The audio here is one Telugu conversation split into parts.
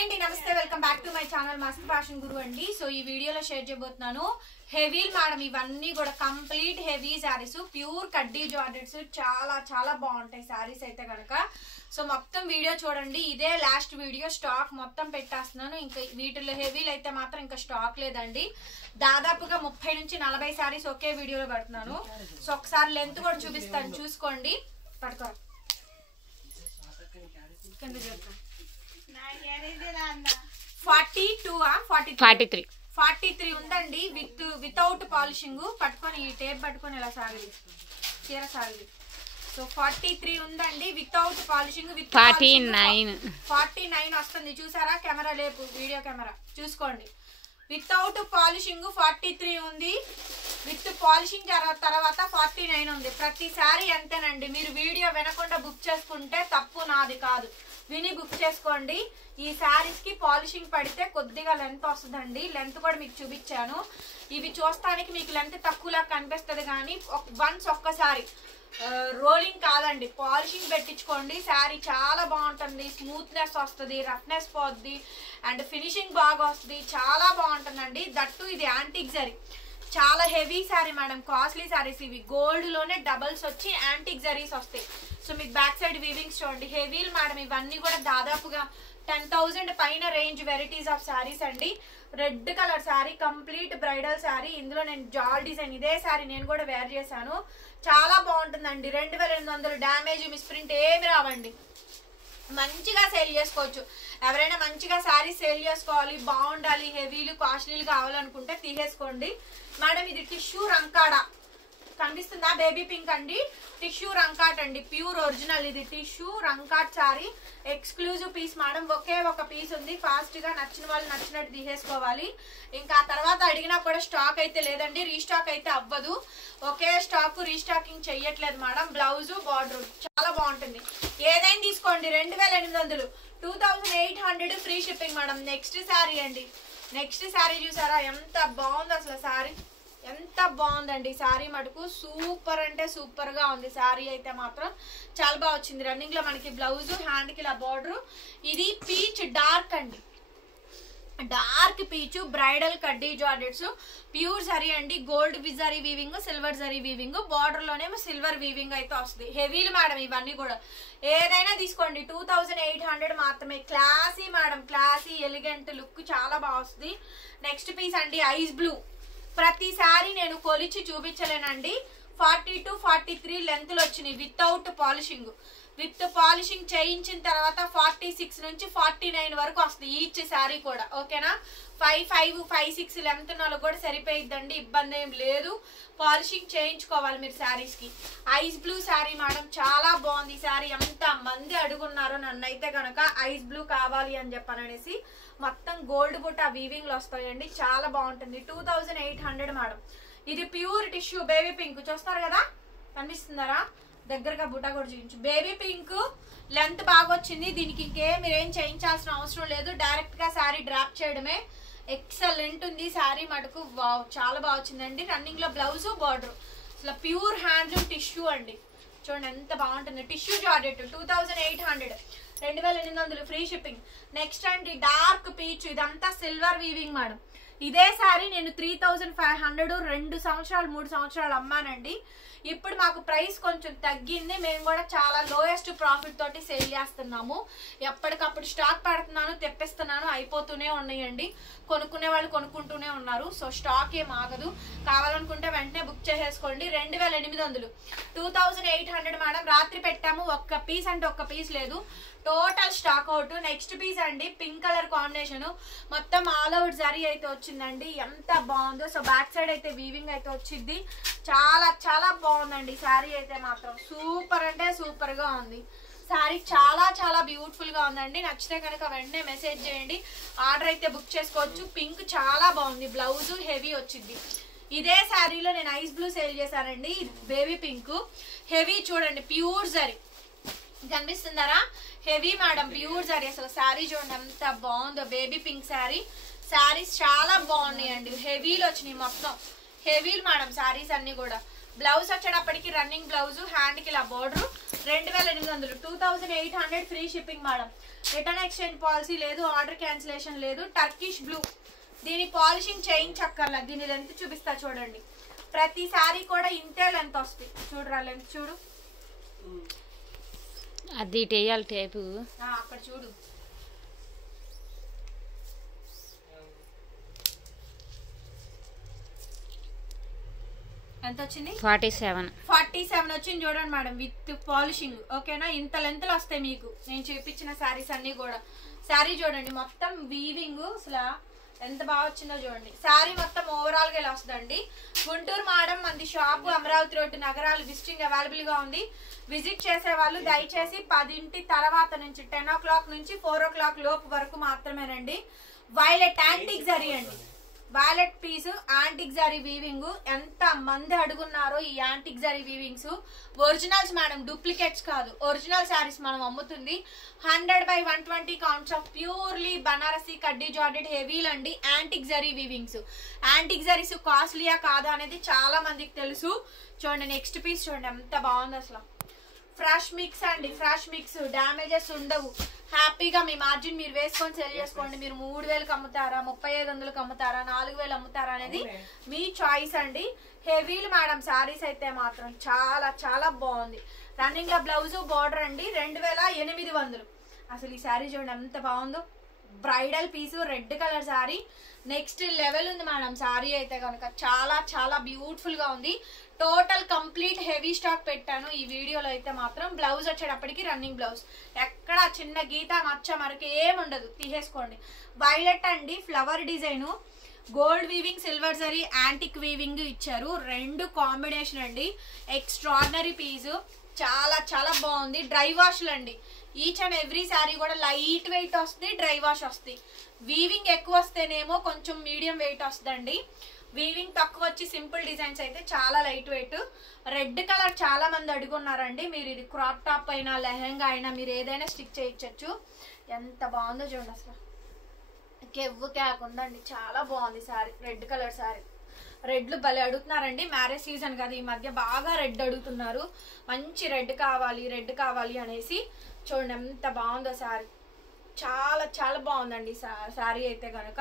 హాయ్ అండి, నమస్తే. Welcome back to my channel మస్త్ ఫ్యాషన్ గురు అండి. సో ఈ వీడియోలో షేర్ చేయబోతున్నాను హెవీ మేడం. ఇవన్నీ కూడా కంప్లీట్ హెవీ శారీస్, ప్యూర్ కడ్డీ జార్జెట్స్. చాలా చాలా బాగుంటాయి శారీస్ అయితే కనుక. సో మొత్తం వీడియో చూడండి. ఇదే లాస్ట్ వీడియో, స్టాక్ మొత్తం పెట్టేస్తున్నాను. ఇంకా వీటిలో హెవీలు అయితే మాత్రం ఇంకా స్టాక్ లేదండి. దాదాపుగా 30 నుంచి 40 శారీస్ ఒకే వీడియోలో పెడుతున్నాను. సో ఒకసారి లెంత్ కూడా చూపిస్తాను, చూసుకోండి. పట్టుకో కింద చెప్తాను. 43 ఉందండి. Without polishing. పట్టుకొని ఈ టేప్ పట్టుకొని ఇలా సాగింది, చీర సాగింది. సో 43 ఉందండి వితౌట్ పాలిషింగ్. 49 వస్తుంది. చూసారా? కెమెరా లేపు, వీడియో కెమెరా చూసుకోండి. వితౌట్ పాలిషింగ్ 43 ఉంది. విత్ పాలిషింగ్ తర్వాత 49 ఉంది. ప్రతిసారి అంతేనండి. మీరు వీడియో వినకుండా బుక్ చేసుకుంటే తప్పు నాది కాదు, విని బుక్ చేసుకోండి. ఈ శారీస్ కి పాలిషింగ్ పడితే కొద్దిగా లెంత్ వస్తుందండి. లెంత్ కూడా మీకు చూపించాను. ఇవి చూస్తానికి మీకు లెంత్ తక్కువలా కనిపిస్తుంది, కానీ వన్స్ ఒక్కసారి రోలింగ్ కాదండి, పాలిషింగ్ పెట్టించుకోండి. శారీ చాలా బాగుంటుంది. స్మూత్నెస్ వస్తుంది, రఫ్నెస్ పోద్ది, అండ్ ఫినిషింగ్ బాగా వస్తుంది. చాలా బాగుంటుందండి. దట్టు ఇది యాంటిక్ జరీ, చాలా heavy sari madam. Costly saris ఇవి. గోల్డ్ లోనే డబల్స్ వచ్చి యాంటిక్ జరీస్ వస్తాయి. సో మీకు బ్యాక్ సైడ్ వీవింగ్స్ చూడండి. హెవీలు మేడం. ఇవన్నీ కూడా దాదాపుగా 10,000 పైన రేంజ్ వెరైటీస్ ఆఫ్ శారీస్ అండి. Red colour sari, complete bridal sari. ఇందులో నేను జాల్ డిజైన్, ఇదే శారీ నేను కూడా వేర్ చేశాను. చాలా బాగుంటుందండి. 2,800. డ్యామేజ్, మిస్ప్రింట్ ఏమి రావండి. మంచిగా సేల్ చేసుకోవచ్చు. ఎవరైనా మంచిగా శారీ సేల్ చేసుకోవాలి, బాగుండాలి, హెవీలు కాస్ట్లీలు కావాలనుకుంటే తీసేసుకోండి మేడం. ఇది టిష్యూ రంకాడా కనిపిస్తుందా? బేబీ పింక్ అండి. టిష్యూ రంకాట్ అండి, ప్యూర్ ఒరిజినల్. ఇది టిష్యూ రంకాట్ శారీ, ఎక్స్క్లూజివ్ పీస్ మేడం. ఒకే ఒక పీస్ ఉంది. ఫాస్ట్ గా నచ్చిన వాళ్ళు నచ్చినట్టు తీసేసుకోవాలి. ఇంకా తర్వాత అడిగినా కూడా స్టాక్ అయితే లేదండి, రీస్టాక్ అయితే అవ్వదు. ఒకే స్టాక్, రీస్టాకింగ్ చెయ్యట్లేదు మేడం. బ్లౌజ్, బార్డర్ చాలా బాగుంటుంది. ఏదైనా తీసుకోండి. 2,800, 2,800 free shipping madam. Next sari అండి. నెక్స్ట్ శారీ చూసారా ఎంత బాగుంది అసలు? శారీ ఎంత బాగుందండి. శారీ మటుకు సూపర్ అంటే సూపర్ గా ఉంది. శారీ అయితే మాత్రం చాలా బాగా వచ్చింది. రన్నింగ్ లో మనకి బ్లౌజ్, హ్యాండ్ కి ఇలా బార్డర్. ఇది పీచ్ డార్క్ అండి, డార్క్ పీచ్ బ్రైడల్ కడ్డీ జార్జెట్స్. ప్యూర్ జరీ అండి. Gold zari weaving, silver zari weaving. Border లోనేమో సిల్వర్ వీవింగ్ అయితే వస్తుంది. హెవీలు మేడం ఇవన్నీ కూడా. ఏదైనా తీసుకోండి. 2,800 మాత్రమే. Classy madam, classy elegant look చాలా బాగా వస్తుంది. నెక్స్ట్ పీస్ అండి ఐస్ బ్లూ. ప్రతిసారి నేను కొలిచి చూపించలేనండి. 42, 43 లెంత్లు వచ్చినాయి వితౌట్ పాలిషింగ్. విత్ పాలిషింగ్ చేయించిన తర్వాత 46 నుంచి 49 వరకు వస్తుంది ఈచ్ శారీ కూడా. ఓకేనా? 5, 6 లెంత్ నాలుగు కూడా సరిపోయిద్దండి, ఇబ్బంది ఏం లేదు. పాలిషింగ్ చేయించుకోవాలి మీరు శారీస్ కి. ఐస్ బ్లూ శారీ మేడం, చాలా బాగుంది ఈ శారీ. ఎంత మంది అడుగున్నారో నన్నైతే కనుక ఐస్ బ్లూ కావాలి అని చెప్పననేసి. మొత్తం గోల్డ్ బుట్ట వీవింగ్ లో వస్తాయండి. చాలా బాగుంటుంది. 2,800 మేడం. ఇది ప్యూర్ టిష్యూ బేబీ పింక్. చూస్తారు కదా, కనిపిస్తుందరా? దగ్గరగా బుట్ట కూడా చూపించు. బేబీ పింక్ లెంత్ బాగా వచ్చింది. దీనికి మీరేం చేయించాల్సిన అవసరం లేదు. డైరెక్ట్ గా శారీ డ్రాప్ చేయడమే. ఎక్సలెంట్ ఉంది శారీ మటుకు. వావ్, చాలా బాగా వచ్చిందండి. రన్నింగ్ లో బ్లౌజ్, బార్డర్. అసలు ప్యూర్ హ్యాండ్లూమ్ టిష్యూ అండి. చూడండి ఎంత బాగుంటుంది. Tissue georgette 2,800, 2,800 free shipping. Next అండి డార్క్ పీచ్. ఇదంతా సిల్వర్ వీవింగ్ మేడం. ఇదే శారీ నేను 3,500 2 సంవత్సరాలు 3 సంవత్సరాలు అమ్మానండి. ఇప్పుడు మాకు ప్రైస్ కొంచెం తగ్గింది. మేము కూడా చాలా లోయెస్ట్ ప్రాఫిట్ తోటి సేల్ చేస్తున్నాము. ఎప్పటికప్పుడు స్టాక్ పెడుతున్నాను, తెప్పిస్తున్నాను. అయిపోతూనే ఉన్నాయండి. కొనుక్కునే వాళ్ళు కొనుక్కుంటూనే ఉన్నారు. సో స్టాక్ ఏం ఆగదు. కావాలనుకుంటే వెంటనే బుక్ చేసేసుకోండి. 2,800, 2,800 మేడం. రాత్రి పెట్టాము. ఒక్క పీస్ అంటే ఒక్క పీస్ లేదు. Total stock out. Next piece అండి పింక్ కలర్ కాంబినేషన్. మొత్తం ఆల్ అవుట్ జరీ అయితే వచ్చిందండి. ఎంత బాగుందో. సో బ్యాక్ సైడ్ అయితే వీవింగ్ అయితే వచ్చింది. చాలా చాలా బాగుందండి శారీ అయితే మాత్రం. సూపర్ అంటే సూపర్ గా ఉంది శారీ. చాలా చాలా బ్యూటిఫుల్ గా ఉందండి. నచ్చితే కనుక వెంటనే మెసేజ్ చేయండి. ఆర్డర్ అయితే బుక్ చేసుకోవచ్చు. పింక్ చాలా బాగుంది. బ్లౌజ్ హెవీ వచ్చింది. ఇదే శారీలో నేను ఐస్ బ్లూ సేల్ చేశానండి. బేబీ పింక్ హెవీ చూడండి. ప్యూర్ జరీ కనిపిస్తుందరా? Heavy madam, pure zari. అసలు శారీ చూడండి ఎంత బాగుందో. Baby pink sari. శారీస్ చాలా బాగున్నాయండి. హెవీలు వచ్చినాయి మొత్తం. హెవీలు మేడం శారీస్ అన్ని కూడా. బ్లౌజ్ వచ్చేటప్పటికి రన్నింగ్ బ్లౌజ్, హ్యాండ్ కి ఇలా border. 2,800, 2,800 free shipping madam. Return exchange policy లేదు, ఆర్డర్ క్యాన్సిలేషన్ లేదు. టర్కిష్ బ్లూ, దీని పాలిషింగ్ చేయించక్కర్లేదు. దీని లెంత్ చూపిస్తా చూడండి. ప్రతి సారీ కూడా ఇంతే లెంత్ వస్తుంది. చూడరా లెంత్ చూడు, అది టేయాలి టేపు అక్కడ చూడు. ఎంత వచ్చింది? 47 వచ్చింది చూడండి మేడం, విత్ పాలిషింగ్. ఓకేనా, ఇంత లెంత్లు వస్తాయి మీకు నేను చూపించిన శారీస్ అన్ని కూడా. శారీ చూడండి మొత్తం వీవింగ్, అసలు ఎంత బాగా వచ్చిందో చూడండి. శారీ మొత్తం ఓవరాల్ గా ఇలా వస్తుందండి. గుంటూరు మేడం మంది షాపు అమరావతి రోడ్డు నగరాలు విజిటింగ్ అవైలబుల్ గా ఉంది. విజిట్ చేసే వాళ్ళు దయచేసి 10 తర్వాత నుంచి 10 o'clock నుంచి 4 o'clock లోపు వరకు మాత్రమేనండి. వైలెట్ యాంటిక్ జరీ అండి, violet piece antique zari weaving. ఎంత మంది అడుగున్నారో ఈ antique zari weavings. Originals madam, duplicates కాదు, ఒరిజినల్ శారీస్ మనం అమ్ముతుంది. 100/120 కౌంట్స్ ఆఫ్ ప్యూర్లీ బనారసి కడ్డీ జార్డెడ్ హెవీలు అండి. Antique zari weavings. Antique zaris కాస్ట్లీయా కాదా అనేది చాలా మందికి తెలుసు. చూడండి నెక్స్ట్ పీస్ చూడండి ఎంత బాగుంది అసలు. ఫ్రెష్ మిక్స్ అండి, ఫ్రెష్ మిక్స్, డ్యామేజెస్ ఉండవు. హ్యాపీగా మీ మార్జిన్ మీరు వేసుకొని సెల్ చేసుకోండి. మీరు 3000కి అమ్ముతారా, 3500కి అమ్ముతారా, 4000 అమ్ముతారా అనేది మీ చాయిస్ అండి. హెవీలు మేడం శారీస్ అయితే మాత్రం చాలా చాలా బాగుంది. రన్నింగ్ లో బ్లౌజ్ బార్డర్ అండి 2800. అసలు ఈ శారీ చూడండి ఎంత బాగుందో. Bridal piece, red colour sari, next level ఉంది మేడం. శారీ అయితే కనుక చాలా చాలా బ్యూటిఫుల్ గా ఉంది. టోటల్ కంప్లీట్ హెవీ స్టాక్ పెట్టాను ఈ వీడియోలో అయితే మాత్రం. బ్లౌజ్ వచ్చేటప్పటికి రన్నింగ్ బ్లౌజ్, ఎక్కడ చిన్న గీత మచ్చ మరక ఏముండదు, తీసేసుకోండి. వైలెట్ అండి, flower design, gold weaving, silver zari, antique weaving ఇచ్చారు. 2 కాంబినేషన్ అండి. ఎక్స్ట్రాడినరీ పీస్, చాలా చాలా బాగుంది. డ్రై వాష్లు అండి. ఈచ్ అండ్ ఎవ్రీ శారీ కూడా లైట్ వెయిట్ వస్తుంది, డ్రై వాష్ వస్తుంది. వీవింగ్ ఎక్కువ వస్తేనేమో కొంచెం మీడియం వెయిట్ వస్తుందండి. వీవింగ్ తక్కువ వచ్చి సింపుల్ డిజైన్స్ అయితే చాలా లైట్ వెయిట్. రెడ్ కలర్ చాలా మంది అడుగున్నారండి. మీరు ఇది క్రాప్ టాప్ అయినా లెహంగా అయినా మీరు ఏదైనా స్టిక్ చేయించచ్చు. ఎంత బాగుందో చూడండి అసలు, కెవ్వు క్యాక్ ఉందండి. చాలా బాగుంది శారీ, రెడ్ కలర్ శారీ. రెడ్లు భలే అడుగుతున్నారండి, మ్యారేజ్ సీజన్ కదా, ఈ మధ్య బాగా రెడ్ అడుగుతున్నారు. మంచి రెడ్ కావాలి, రెడ్ కావాలి అనేసి. చూడండి ఎంత బాగుందో శారీ, చాలా చాలా బాగుందండి శారీ అయితే కనుక.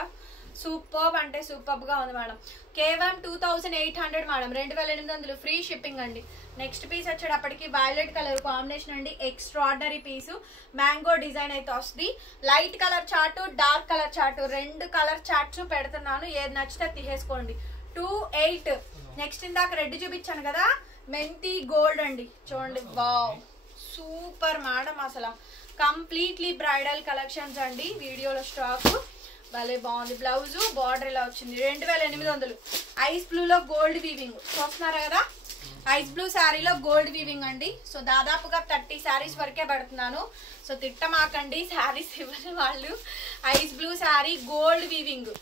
సూపర్బ్ అంటే సూపర్బ్ గా ఉంది మేడం. కేవలం 2800 మేడం, 2800 ఫ్రీ షిప్పింగ్ అండి. నెక్స్ట్ పీస్ వచ్చేటప్పటికి వైలెట్ కలర్ కాంబినేషన్ అండి. ఎక్స్ట్రాడినరీ పీసు, మ్యాంగో డిజైన్ అయితే వస్తుంది. Light colour chart, dark colour chart, 2 colour charts పెడుతున్నాను. ఏది నచ్చితే తీసేసుకోండి. 28. నెక్స్ట్ ఇందాక రెడ్ చూపించాను కదా, మెంతి గోల్డ్ అండి. చూడండి వావ్, సూపర్ మేడం. అసలు కంప్లీట్లీ బ్రైడల్ కలెక్షన్స్ అండి. వీడియోలో స్టాక్ భలే బాగుంది. బ్లౌజ్ బార్డర్ ఇలా వచ్చింది. 2800. ఐస్ బ్లూ లో గోల్డ్ వీవింగ్ చూస్తున్నారా కదా, ఐస్ బ్లూ శారీలో గోల్డ్ వీవింగ్ అండి. సో దాదాపుగా 30 శారీస్ వరకే పెడుతున్నాను. సో తిట్టమాకండి శారీస్ ఇవ్వని వాళ్ళు. Ice blue sari, gold weaving,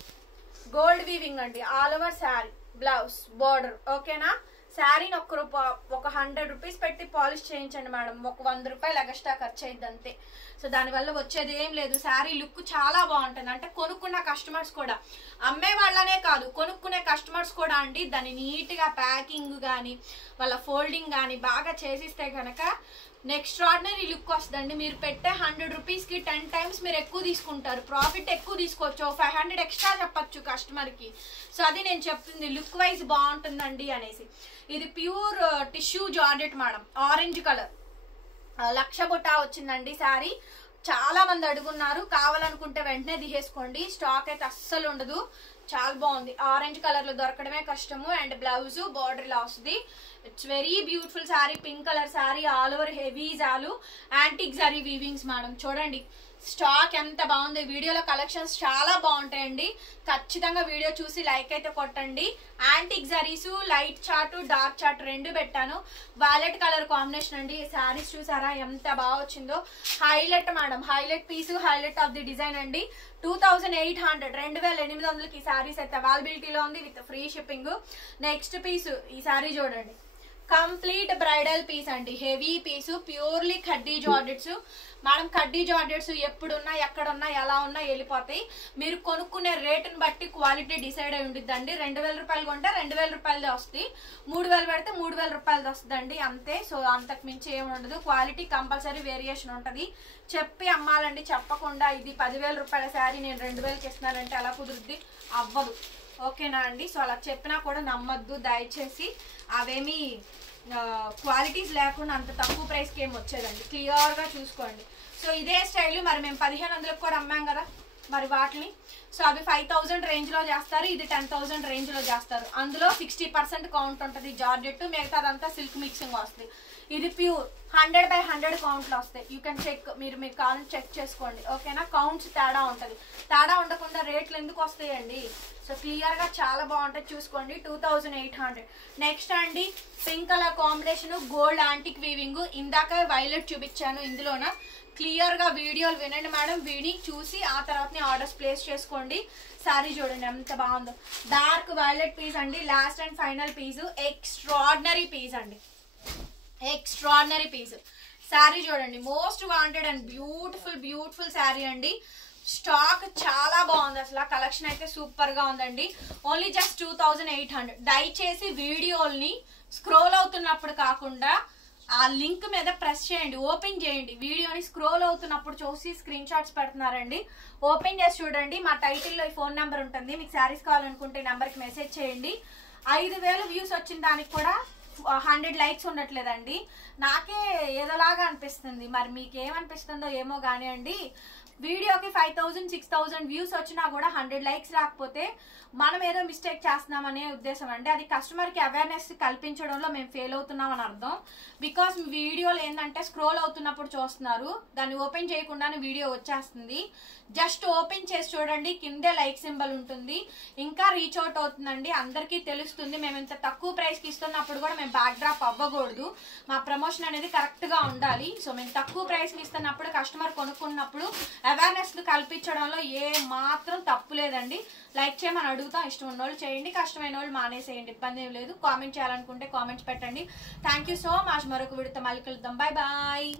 gold weaving అండి. All over sari, blouse, border. ఓకేనా, శారీని ఒక 100 రూపీస్ పెట్టి పాలిష్ చేయించండి మేడం. ఒక 100 రూపాయలు ఎక్స్ట్రా ఖర్చు అయింది అంతే. సో దానివల్ల వచ్చేది ఏం లేదు. శారీ లుక్ చాలా బాగుంటుంది. అంటే కొనుక్కున్న కస్టమర్స్ కూడా, అమ్మే వాళ్ళనే కాదు కొనుక్కునే కస్టమర్స్ కూడా అండి దాన్ని నీట్గా ప్యాకింగ్ కానీ వాళ్ళ ఫోల్డింగ్ కానీ బాగా చేసిస్తే కనుక ఎక్స్ట్రాడినరీ లుక్ వస్తుందండి. మీరు పెట్టే 100 రూపీస్కి 10 టైమ్స్ మీరు ఎక్కువ తీసుకుంటారు, ప్రాఫిట్ ఎక్కువ తీసుకోవచ్చు. 500 ఎక్స్ట్రా చెప్పచ్చు కస్టమర్కి. సో అది నేను చెప్తుంది, లుక్ వైజ్ బాగుంటుందండి అనేసి. ఇది pure tissue georgette madam, orange colour, lakh బుట్టా వచ్చిందండి శారీ. చాలా మంది అడుగున్నారు, కావాలనుకుంటే వెంటనే తీసేసుకోండి. స్టాక్ అయితే అస్సలు ఉండదు. చాలా బాగుంది. ఆరెంజ్ కలర్ లో దొరకడమే కష్టము. అండ్ బ్లౌజ్ బార్డర్ ఇలా వస్తుంది. It's very beautiful sari. Pink colour sari, all over heavy జాలు, యాంటిక్ జరీ వీవింగ్స్ మేడం. చూడండి స్టాక్ ఎంత బాగుంది. వీడియోలో కలెక్షన్స్ చాలా బాగుంటాయండి. ఖచ్చితంగా వీడియో చూసి లైక్ అయితే కొట్టండి. Antique zaris, light chart, dark chart 2 పెట్టాను. వైలెట్ కలర్ కాంబినేషన్ అండి. శారీస్ చూసారా ఎంత బాగా వచ్చిందో. Highlight madam, highlight piece, highlight of the design అండి. 2800, 2800కి శారీస్ అయితే అవైలబిలిటీలో ఉంది with free shipping. Next piece ఈ శారీ చూడండి, కంప్లీట్ బ్రైడల్ పీస్ అండి, heavy piece, purely kaddi georgettes. Madam kaddi georgettes ఎప్పుడున్నా ఎక్కడున్నా ఎలా ఉన్నా వెళ్ళిపోతాయి. మీరు కొనుక్కునే రేటుని బట్టి క్వాలిటీ డిసైడ్ అయి ఉండిద్దండి. 2000 రూపాయలు కొంటే 2000 రూపాయలదే వస్తుంది, 3000 పెడితే 3000 రూపాయలది వస్తుందండి, అంతే. సో అంతకు మించి ఏమి ఉండదు. క్వాలిటీ కంపల్సరీ వేరియేషన్ ఉంటుంది. చెప్పి అమ్మాలండి, చెప్పకుండా ఇది 10,000 రూపాయల శారీ నేను 2000కి ఇస్తున్నానంటే అలా కుదురుద్ది, అవ్వదు. ఓకేనా అండి? సో అలా చెప్పినా కూడా నమ్మద్దు దయచేసి. అవేమి క్వాలిటీస్ లేకుండా అంత తక్కువ ప్రైస్కి ఏమి వచ్చేదండి, క్లియర్గా చూసుకోండి. సో ఇదే స్టైల్ మరి మేము 1500కి కూడా అమ్మాం కదా మరి వాటిని. సో అవి 5000 రేంజ్లో చేస్తారు, ఇది 10,000 రేంజ్లో చేస్తారు. అందులో 60% కౌంట్ ఉంటుంది జార్జెట్, మిగతాదంతా సిల్క్ మిక్సింగ్ వస్తుంది. ఇది ప్యూర్ 100/100 కౌంట్లో వస్తాయి. యూ కెన్ చెక్, మీరు కావాలని చెక్ చేసుకోండి. ఓకేనా? కౌంట్స్ తేడా ఉంటుంది. తేడా ఉండకుండా రేట్లు ఎందుకు వస్తాయండి? సో క్లియర్గా చాలా బాగుంటుంది, చూసుకోండి. 2800. నెక్స్ట్ అండి pink colour combination, gold antique weaving. ఇందాక వైలెట్ చూపించాను, ఇందులోన క్లియర్గా వీడియోలు వినండి మేడం, విని చూసి ఆ తర్వాత ఆర్డర్స్ ప్లేస్ చేసుకోండి. సారీ చూడండి ఎంత బాగుందో, డార్క్ వైలెట్ పీస్ అండి. Last and final piece, extraordinary piece అండి, ఎక్స్ట్రాడినరీ పీస్. శారీ చూడండి, most wanted and beautiful beautiful sari అండి. స్టాక్ చాలా బాగుంది, అసలు కలెక్షన్ అయితే సూపర్ గా ఉందండి. Only just 2800. దయచేసి వీడియోల్ని స్క్రోల్ అవుతున్నప్పుడు కాకుండా ఆ లింక్ మీద ప్రెస్ చేయండి, ఓపెన్ చేయండి. వీడియోని స్క్రోల్ అవుతున్నప్పుడు చూసి స్క్రీన్ షాట్స్ పెడుతున్నారండి, ఓపెన్ చేసి చూడండి. మా టైటిల్లో ఈ ఫోన్ నెంబర్ ఉంటుంది, మీకు శారీస్ కావాలనుకుంటే ఈ నెంబర్కి మెసేజ్ చేయండి. 5000 వ్యూస్ వచ్చిన దానికి కూడా 100 లైక్స్ ఉండట్లేదండి. నాకే ఏదోలాగా అనిపిస్తుంది, మరి మీకేమనిపిస్తుందో ఏమో కానీ అండి. వీడియోకి 5000 6000 వ్యూస్ వచ్చినా కూడా 100 లైక్స్ రాకపోతే మనం ఏదో మిస్టేక్ చేస్తున్నామనే ఉద్దేశం అండి. అది కస్టమర్కి అవేర్నెస్ కల్పించడంలో మేము ఫెయిల్ అవుతున్నాం అని అర్థం. బికాస్ వీడియోలు ఏంటంటే స్క్రోల్ అవుతున్నప్పుడు చూస్తున్నారు, దాన్ని ఓపెన్ చేయకుండానే వీడియో వచ్చేస్తుంది. జస్ట్ ఓపెన్ చేసి చూడండి, కిందే లైక్ సింబల్ ఉంటుంది. ఇంకా రీచ్ అవుట్ అవుతుందండి, అందరికీ తెలుస్తుంది. మేము ఇంత తక్కువ ప్రైస్కి ఇస్తున్నప్పుడు కూడా మేము బ్యాక్ డ్రాప్ అవ్వకూడదు, మా ప్రమోషన్ అనేది కరెక్ట్గా ఉండాలి. సో మేము తక్కువ ప్రైస్కి ఇస్తున్నప్పుడు కస్టమర్ కొనుక్కున్నప్పుడు అవేర్నెస్ కల్పించడంలో ఏ మాత్రం తప్పు లేదండి. లైక్ చేయమని అడుగుతాం, ఇష్టం ఉన్న వాళ్ళు చేయండి, కష్టమైన వాళ్ళు మానేసేయండి, ఇబ్బంది ఏం లేదు. కామెంట్ చేయాలనుకుంటే కామెంట్స్ పెట్టండి. Thank you so much. మరొక వీడియోతో మళ్ళీ కలుద్దాం. Bye bye.